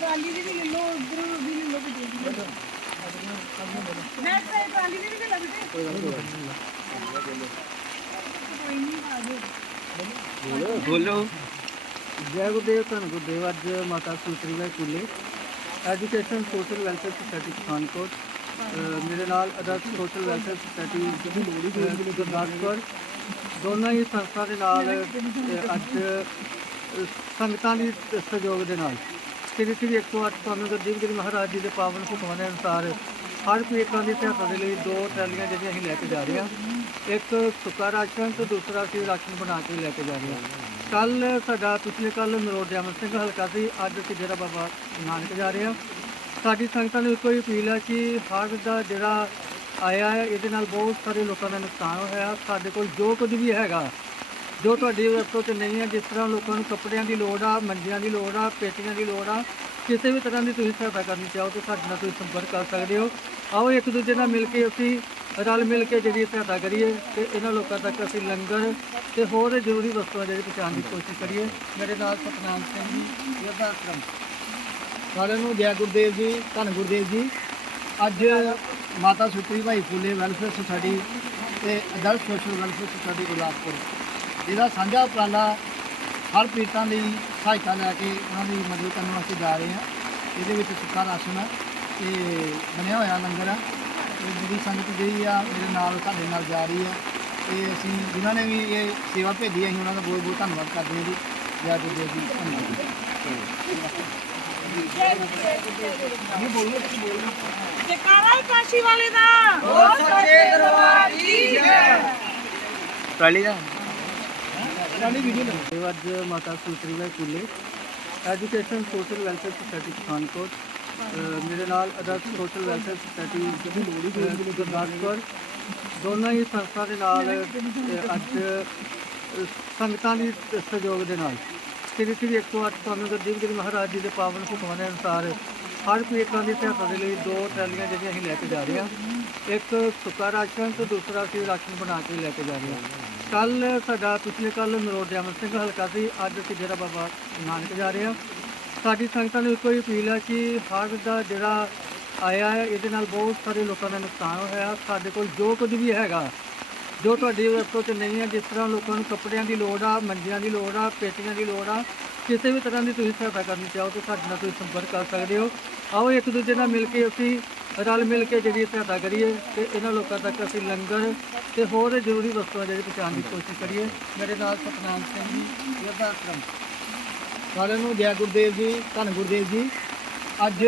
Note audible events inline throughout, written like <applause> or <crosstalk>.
Trolley ਦੀ ਵੀ ਲੈ ਲਓ ਉਧਰ ਵੀ ਲੈ ਲਓ ਵੀ ਲੈ ਲਓ ਮੈਂ ਤਾਂ ਇਹ ਟਰਾਲੀ ਦੀ ਵੀ ਲੈ ਲੱਗਦੇ। ਕੋਈ ਨਹੀਂ। ਆ ਜਾਓ ਬੋਲੋ। ਜੈ ਗੁਰਦੇਵ ਧੰਨ ਗੁਰਦੇਵ ਅੱਜ ਮਾਤਾ ਸੁਤਰੀ ਬਾਈ ਕੁੱਲੇ। Education social welfare society Pathankot. ਮੇਰੇ ਨਾਲ Adarsh social welfare society Gurdaspur. ਦੋਨਾਂ ਹੀ ਸੰਸਥਾ ਦੇ ਨਾਲ ਅੱਜ ਸੰਗਤਾਂ ਦੀ ਸਹਿਯੋਗ ਦੇ ਨਾਲ। ਸ੍ਰੀ ਸ੍ਰੀ 108 ਸਵਾਮੀ ਗੁਰਦੀਪ ਗਿਰੀ ਮਹਾਰਾਜ ਜੀ ਦੇ ਪਾਵਨ ਹੁਕਮਾਂ ਦੇ ਅਨੁਸਾਰ ਹਰ ਪੀੜਤਾਂ ਦੀ ਸਹਾਇਤਾ ਦੇ ਲਈ ਦੋ ਟਰਾਲੀਆਂ ਜਿਹੜੀਆਂ ਅਸੀਂ ਲੈ ਕੇ ਜਾ ਰਹੇ ਹਾਂ। ਇੱਕ ਸੁੱਕਾ ਰਾਸ਼ਨ ਤੇ ਦੂਸਰਾ ਅਸੀਂ ਰਾਸ਼ਨ ਬਣਾ ਕੇ ਲੈ ਕੇ ਜਾ ਰਹੇ ਹਾਂ। ਕੱਲ ਸਾਡਾ ਪਿਛਲੇ ਕੱਲ ਨਰੋੜ ਅਮਰ ਸਿੰਘ ਹਲਕਾ ਸੀ, ਅੱਜ ਅਸੀਂ ਡੇਰਾ ਬਾਬਾ ਨਾਨਕ ਜਾ ਰਹੇ ਹਾਂ। ਸਾਡੀ ਸੰਗਤਾਂ ਨੂੰ ਇੱਕੋ ਹੀ ਅਪੀਲ ਹੈ ਕਿ ਹੜ੍ਹ ਦਾ ਜਿਹੜਾ ਆਇਆ ਹੈ, ਇਹਦੇ ਨਾਲ ਬਹੁਤ ਸਾਰੇ ਲੋਕਾਂ ਦਾ ਨੁਕਸਾਨ ਹੋਇਆ। ਸਾਡੇ ਕੋਲ ਜੋ ਕੁਝ ਵੀ ਹੈਗਾ ਜੋ ਤੁਹਾਡੀ ਵਰਤੋਂ 'ਚ ਨਹੀਂ ਹੈ, ਜਿਸ ਤਰ੍ਹਾਂ ਲੋਕਾਂ ਨੂੰ ਕੱਪੜਿਆਂ ਦੀ ਲੋੜ ਆ, ਮੰਜੀਆਂ ਦੀ ਲੋੜ ਆ, ਪੇਟੀਆਂ ਦੀ ਲੋੜ ਆ, ਕਿਸੇ ਵੀ ਤਰ੍ਹਾਂ ਦੀ ਤੁਸੀਂ ਸਹਾਇਤਾ ਕਰਨੀ ਚਾਹੋ ਤਾਂ ਸਾਡੇ ਨਾਲ ਤੁਸੀਂ ਸੰਪਰਕ ਕਰ ਸਕਦੇ ਹੋ। ਆਓ ਇੱਕ ਦੂਜੇ ਨਾਲ ਮਿਲ ਕੇ ਅਸੀਂ ਰਲ ਮਿਲ ਕੇ ਜਿਹੜੀ ਸਹਾਇਤਾ ਕਰੀਏ ਤੇ ਇਹਨਾਂ ਲੋਕਾਂ ਤੱਕ ਅਸੀਂ ਲੰਗਰ ਤੇ ਹੋਰ ਜ਼ਰੂਰੀ ਵਸਤੂਆਂ ਜਿਹੜੀ ਪਹੁੰਚਾਉਣ ਦੀ ਕੋਸ਼ਿਸ਼ ਕਰੀਏ। ਮੇਰੇ ਨਾਲ ਸਤਨਾਮ ਸਿੰਘ ਜੀ ਯੋਧਾ ਸਾਰਿਆਂ ਨੂੰ ਜੈ ਗੁਰਦੇਵ ਜੀ, ਧੰਨ ਗੁਰਦੇਵ ਜੀ। ਅੱਜ ਮਾਤਾ ਸੁਤਰੀ ਭਾਈ ਫੁੱਲੇ ਵੈਲਫੇਅਰ ਸੁਸਾਇਟੀ ਤੇ Adarsh social welfare society Gurdaspur. ਇਹਦਾ ਸਾਂਝਾ ਉਪਰਾਲਾ ਹਰ ਪੀੜਤਾਂ ਦੀ ਸਹਾਇਤਾ ਲੈ ਕੇ ਉਹਨਾਂ ਦੀ ਮਦਦ ਕਰਨ ਵਾਸਤੇ ਜਾ ਰਹੇ ਹਾਂ। ਇਹਦੇ ਵਿੱਚ ਸੁੱਕਾ ਰਾਸ਼ਨ ਆ ਤੇ ਬਣਿਆ ਹੋਇਆ ਲੰਗਰ ਆ ਤੇ ਜਿਹੜੀ ਸੰਗਤ ਜਿਹੜੀ ਆ ਮੇਰੇ ਨਾਲ ਸਾਡੇ ਨਾਲ ਜਾ ਰਹੀ ਆ ਤੇ ਅਸੀਂ ਜਿਨ੍ਹਾਂ ਨੇ ਵੀ ਇਹ ਸੇਵਾ ਭੇਜੀ ਅਸੀਂ ਉਹਨਾਂ ਦਾ ਬਹੁਤ ਬਹੁਤ ਧੰਨਵਾਦ ਕਰਦੇ ਹਾਂ ਜੀ। ਜੈ ਗੁਰਦੇਵ ਜੀ ਧੰਨਵਾਦ। ਜੀ ਬੋਲੋ ਤੁਸੀਂ ਬੋਲੋ। ਜਕਾਰਾ ਕਾਸ਼ੀ ਵਾਲੇ ਦਾ। ਹੋ ਸਕੇ ਦਰਬਾਰ ਦੀ ਜੈ। ਟਰਾਲੀ ਦਾ। ਅੱਜ ਮਾਤਾ ਸੁਤਰੀ ਬਾਈ ਕੁੱਲੇ education social welfare society Pathankot ਮੇਰੇ ਨਾਲ Adarsh social welfare society Gurdaspur. ਦੋਨਾਂ ਹੀ ਸੰਸਥਾ ਦੇ ਨਾਲ ਅੱਜ ਸੰਗਤਾਂ ਦੀ ਸਹਿਯੋਗ ਦੇ ਨਾਲ। ਸ੍ਰੀ ਸ੍ਰੀ 108 ਤੁਹਾਨੂੰ ਗੁਰਦੀਪ ਗਿਰੀ ਮਹਾਰਾਜ ਜੀ ਦੇ ਪਾਵਨ ਹੁਕਮਾਂ ਦੇ ਅਨੁਸਾਰ ਹਰ ਪੀੜਤਾਂ ਦੀ ਸਹਾਇਤਾ ਦੇ ਲਈ ਦੋ ਟਰਾਲੀਆਂ ਜਿਹੜੀਆਂ ਅਸੀਂ ਲੈ ਕੇ ਜਾ ਰਹੇ ਹਾਂ। ਇੱਕ ਸੁੱਕਾ ਰਾਸ਼ਨ ਤੇ ਦੂਸਰਾ ਅਸੀਂ ਰਾਸ਼ਨ ਬਣਾ ਕੇ ਲੈ ਕੇ ਜਾ ਰਹੇ ਹਾਂ। ਕੱਲ ਸਾਡਾ, ਪਿਛਲੇ ਕੱਲ ਨਰੋੜ ਜਮਨ ਸਿੰਘ ਹਲਕਾ ਸੀ, ਅੱਜ ਅਸੀਂ ਡੇਰਾ ਬਾਬਾ ਨਾਨਕ ਜਾ ਰਹੇ ਹਾਂ। ਸਾਡੀ ਸੰਗਤਾਂ ਨੂੰ ਇੱਕੋ ਹੀ ਅਪੀਲ ਹੈ ਕਿ ਹੜ੍ਹ ਦਾ ਜਿਹੜਾ ਆਇਆ ਹੈ, ਇਹਦੇ ਨਾਲ ਬਹੁਤ ਸਾਰੇ ਲੋਕਾਂ ਦਾ ਨੁਕਸਾਨ ਹੋਇਆ। ਸਾਡੇ ਕੋਲ ਜੋ ਕੁਝ ਵੀ ਹੈਗਾ, ਜੋ ਤੁਹਾਡੀ ਵਰਤੋਂ 'ਚ ਨਹੀਂ ਹੈ, ਜਿਸ ਤਰ੍ਹਾਂ ਲੋਕਾਂ ਨੂੰ ਕੱਪੜਿਆਂ ਦੀ ਲੋੜ ਆ, ਮੰਜੀਆਂ ਦੀ ਲੋੜ ਆ, ਪੇਟੀਆਂ ਦੀ ਲੋੜ ਆ ਕਿਸੇ ਵੀ ਤਰ੍ਹਾਂ ਦੀ ਤੁਸੀਂ ਸਹਾਇਤਾ ਕਰਨੀ ਚਾਹੋ ਤਾਂ ਸਾਡੇ ਨਾਲ ਤੁਸੀਂ ਸੰਪਰਕ ਕਰ ਸਕਦੇ ਹੋ। ਆਓ ਇੱਕ ਦੂਜੇ ਨਾਲ ਮਿਲ ਕੇ ਅਸੀਂ ਰਲ ਮਿਲ ਕੇ ਜਿਹੜੀ ਸਹਾਇਤਾ ਕਰੀਏ ਤੇ ਇਹਨਾਂ ਲੋਕਾਂ ਤੱਕ ਅਸੀਂ ਲੰਗਰ ਤੇ ਹੋਰ ਜ਼ਰੂਰੀ ਵਸਤੂਆਂ ਜਿਹੜੀ ਪਹੁੰਚਾਉਣ ਦੀ ਕੋਸ਼ਿਸ਼ ਕਰੀਏ। ਮੇਰੇ ਨਾਲ ਸਤਨਾਮ ਸਿੰਘ ਜੀ ਯੋਧਾ ਆਸ਼ਰਮ ਸਾਰਿਆਂ ਨੂੰ ਜੈ ਗੁਰਦੇਵ ਜੀ, ਧੰਨ ਗੁਰਦੇਵ ਜੀ। ਅੱਜ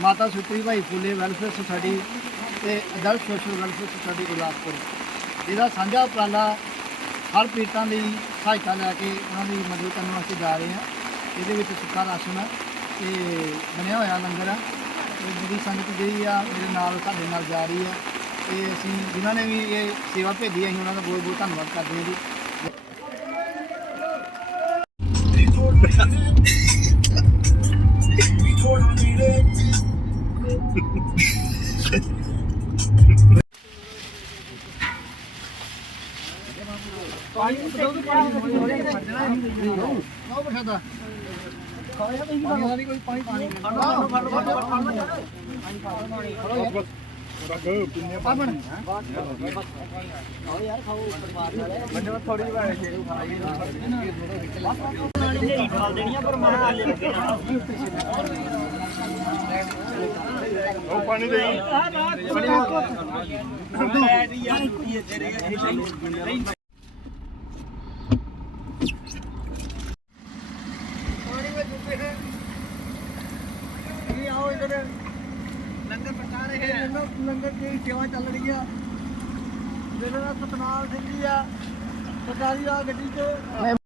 ਮਾਤਾ ਸੁਤਰੀ ਭਾਈ ਫੁੱਲੇ ਵੈਲਫੇਅਰ ਸੁਸਾਇਟੀ ਤੇ Adarsh social welfare society Gurdaspur. ਇਹਦਾ ਸਾਂਝਾ ਉਪਰਾਲਾ ਹਰ ਪੀੜਤਾਂ ਦੀ ਸਹਾਇਤਾ ਲੈ ਕੇ ਉਹਨਾਂ ਦੀ ਮਦਦ ਕਰਨ ਵਾਸਤੇ ਜਾ ਰਹੇ ਹਾਂ। ਇਹਦੇ ਵਿੱਚ ਸੁੱਕਾ ਰਾਸ਼ਨ ਆ ਤੇ ਬਣਿਆ ਹੋਇਆ ਲੰਗਰ ਆ ਤੇ ਜਿਹੜੀ ਸੰਗਤ ਜਿਹੜੀ ਆ ਮੇਰੇ ਨਾਲ ਸਾਡੇ ਨਾਲ ਜਾ ਰਹੀ ਆ ਤੇ ਅਸੀਂ ਜਿਨ੍ਹਾਂ ਨੇ ਵੀ ਇਹ ਸੇਵਾ ਭੇਜੀ ਅਸੀਂ ਉਹਨਾਂ ਦਾ ਬਹੁਤ ਬਹੁਤ ਧੰਨਵਾਦ ਕਰਦੇ ਹਾਂ ਜੀ। <laughs> <laughs> ਲਓ ਪ੍ਰਸ਼ਾਦਾ ਪਾਣੀ ਦਾ ਨਹੀਂ ਕੋਈ ਪਾਣੀ ਪਾਣੀ ਇਹ ਆਓ ਇਧਰ ਲੰਗਰ ਪਕਾ ਰਹੇ ਹੈ ਲੰਗਰ ਦੀ ਸੇਵਾ ਚੱਲ ਰਹੀ ਆ। ਮੇਰਾ ਨਾਲ ਸਤਨਾਮ ਸਿੰਘ ਜੀ ਆ, ਸਰਕਾਰੀ ਆ ਗੱਡੀ 'ਚ।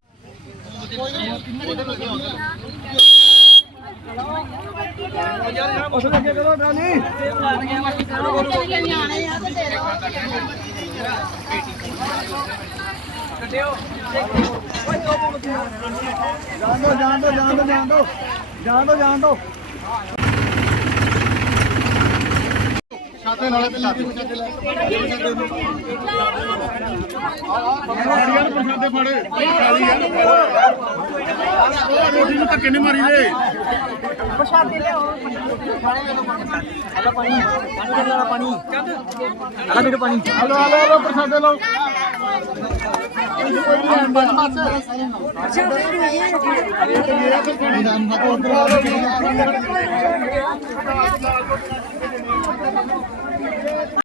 ਉਸ ਲੱਗੇ ਕਰੋ ਡਰਾਨੀ ਜਾਣ ਦੋ ਜਾਣ ਦੋ ਜਾਣ ਦੋ ਜਾਣ ਦੋ। ਜਾਣ ਦੋ ਜਾਣ ਦੋ। ਤੇ ਨਾਲੇ ਤੇ ਲਾਦੀ ਬਚਾ ਕੇ ਲੈ ਯਾਰ ਪ੍ਰਸ਼ਾਦੇ ਫੜੇ ਖਾਲੀ ਯਾਰ ਉਹ ਰੋਟੀ ਨੂੰ ਧੱਕੇ ਨਹੀਂ ਮਾਰੀ ਦੇ ਪ੍ਰਸ਼ਾਦੇ ਲਿਆਓ ਹਲੋ ਪਾਣੀ ਹਲੋ ਪਾਣੀ ਹਲੋ ਮੇਰੇ ਪਾਣੀ ਹਲੋ ਹਲੋ ਹਲੋ ਪ੍ਰਸ਼ਾਦੇ ਲਓ ਅੱਛਾ